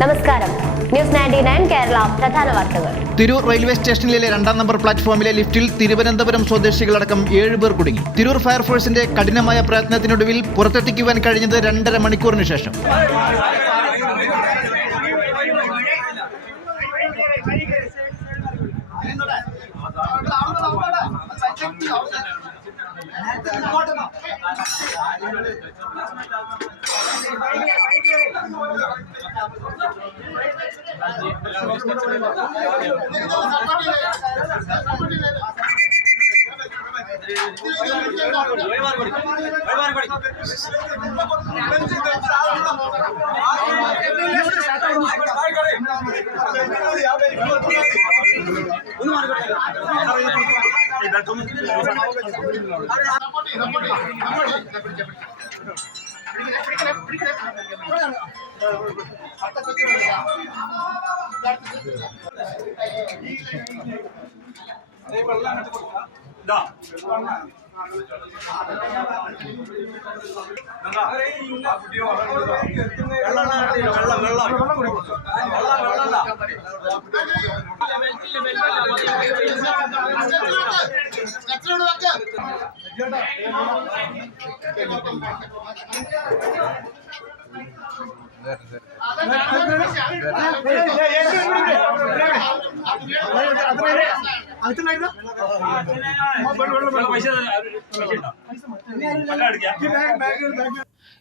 നമസ്കാരം. ന്യൂസ് 99 കേരള പ്രധാന വാർത്തകൾ. തിരൂർ റെയിൽവേ സ്റ്റേഷനിലെ 2-ാം നമ്പർ പ്ലാറ്റ്ഫോമിലെ ലിഫ്റ്റിൽ തിരുവനന്തപുരം സ്വദേശികളടക്കം 7 പേർ കുടുങ്ങി. തിരൂർ ഫയർഫോഴ്സിന്റെ കഠിനമായ പ്രയത്നത്തിനൊടുവിൽ പുറത്തെത്തിക്കുവാൻ കഴിഞ്ഞത് 2.5 മണിക്കൂറിന് ശേഷം.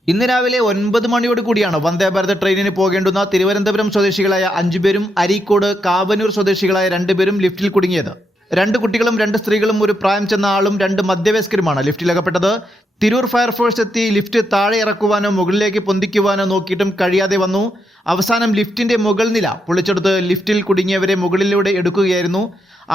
ഇന്ന് രാവിലെ 9 മണിയോട് കൂടിയാണ് വന്ദേ ഭാരത് ട്രെയിനിന് പോകേണ്ടുന്ന തിരുവനന്തപുരം സ്വദേശികളായ 5 പേരും അരീക്കോട് കാവനൂർ സ്വദേശികളായ 2 പേരും ലിഫ്റ്റിൽ കുടുങ്ങിയത്. 2 കുട്ടികളും 2 സ്ത്രീകളും ഒരു പ്രായം ചെന്ന ആളും 2 മധ്യവയസ്കരുമാണ് ലിഫ്റ്റിലകപ്പെട്ടത്. തിരൂർ ഫയർഫോഴ്സ് എത്തി ലിഫ്റ്റ് താഴെ ഇറക്കുവാനോ മുകളിലേക്ക് പൊന്തിക്കുവാനോ നോക്കിയിട്ടും കഴിയാതെ വന്നു. അവസാനം ലിഫ്റ്റിന്റെ മുകൾ നില പൊളിച്ചെടുത്ത് ലിഫ്റ്റിൽ കുടുങ്ങിയവരെ മുകളിലൂടെ എടുക്കുകയായിരുന്നു.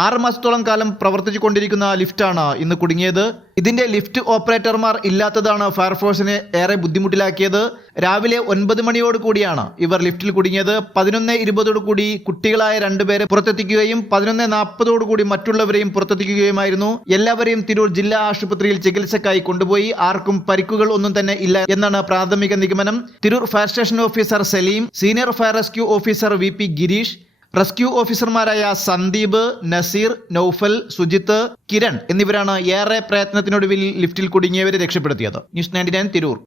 6 മാസത്തോളം കാലം പ്രവർത്തിച്ചു കൊണ്ടിരിക്കുന്ന ലിഫ്റ്റാണ് ഇന്ന് കുടുങ്ങിയത്. ഇതിന്റെ ലിഫ്റ്റ് ഓപ്പറേറ്റർമാർ ഇല്ലാത്തതാണ് ഫയർഫോഴ്സിനെ ഏറെ ബുദ്ധിമുട്ടിലാക്കിയത്. രാവിലെ 9 മണിയോട് കൂടിയാണ് ഇവർ ലിഫ്റ്റിൽ കുടുങ്ങിയത്. 11:20 കൂടി കുട്ടികളായ 2 പേരെ പുറത്തെത്തിക്കുകയും 11:40 കൂടി മറ്റുള്ളവരെയും പുറത്തെത്തിക്കുകയുമായിരുന്നു. എല്ലാവരെയും തിരൂർ ജില്ലാ ആശുപത്രിയിൽ ചികിത്സക്കായി കൊണ്ടുപോയി. ആർക്കും പരിക്കുകൾ ഒന്നും തന്നെ ഇല്ല എന്നാണ് പ്രാഥമിക നിഗമനം. Tirur fire station officer Salim, senior fire rescue officer VP Girish, rescue ഓഫീസർമാരായ സന്ദീപ്, നസീർ, നൌഫൽ, സുജിത്ത്, കിരൺ എന്നിവരാണ് ഏറെ പ്രയത്നത്തിനൊടുവിൽ ലിഫ്റ്റിൽ കുടുങ്ങിയവരെ രക്ഷപ്പെടുത്തിയത്. ന്യൂസ് 99 തിരൂർ.